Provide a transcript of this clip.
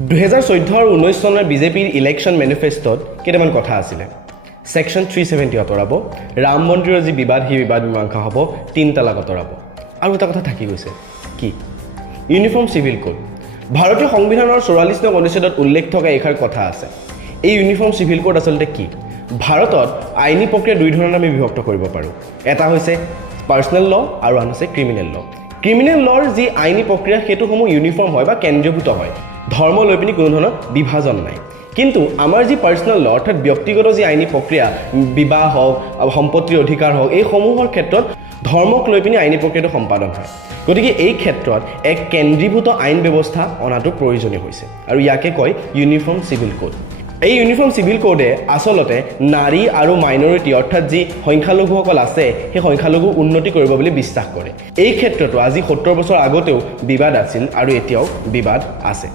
2014 আৰু 19 চনৰ বিজেপিৰ ইলেকশ্যন মেনিফেষ্টত কেইটামান কথা আছিলে সেকশন 370 অতৰাব ৰাম মন্দিৰৰ যি বিবাদ হি বিবাদ মীমাংসা হ'ব 3 তালাক অতৰাব আৰু এটা কথা থাকি গৈছে কি ইউনিফৰ্ম সিভিল কোড ভাৰতীয় সংবিধানৰ 44 নং অনুচ্ছেদত উল্লেখ থকা এখাৰ কথা আছে এই ইউনিফৰ্ম সিভিল কোড আসলতে কি ভাৰতত আইনী প্ৰক্ৰিয়া দুই ধৰণৰ আমি বিভক্ত কৰিব পাৰো এটা হৈছে পাৰ্সোনেল ল আৰু আন হৈছে ক্ৰিমিনেল ল ক্ৰিমিনেল লৰ যি আইনী প্ৰক্ৰিয়া হেতু সমূহ ইউনিফৰ্ম হয় বা কেন্দ্ৰীয়ভূত হয় ধৰ্ম লৈ পিনি কোনো ধৰণৰ বিভাজন নাই কিন্তু আমাৰ যি পাৰ্সোনেল ল অৰ্থাৎ ব্যক্তিগত যি আইনী প্ৰক্ৰিয়া বিবাহ হওক সম্পত্তিৰ অধিকাৰ হওক এই সমূহৰ ক্ষেত্ৰত ধৰ্মক লৈ পিনি আইনী প্ৰক্ৰিয়াটো সম্পাদন হয় গতিকে এই ক্ষেত্ৰত এক কেন্দ্ৰীভূত আইন ব্যৱস্থা অনাটো প্ৰয়োজনীয় হৈছে আৰু ইয়াকে কয় ইউনিফৰ্ম সিভিল কোড এই ইউনিফৰ্ম সিভিল কোডে আসলতে নাৰী আৰু মাইনৰিটি অৰ্থাৎ যি সংখ্যালঘুসকল আছে সেই সংখ্যালঘু উন্নতি কৰিব বুলি বিশ্বাস কৰে এই ক্ষেত্ৰতো আজি 70 বছৰ আগতেও বিবাদ আছিল আৰু এতিয়াও বিবাদ আছে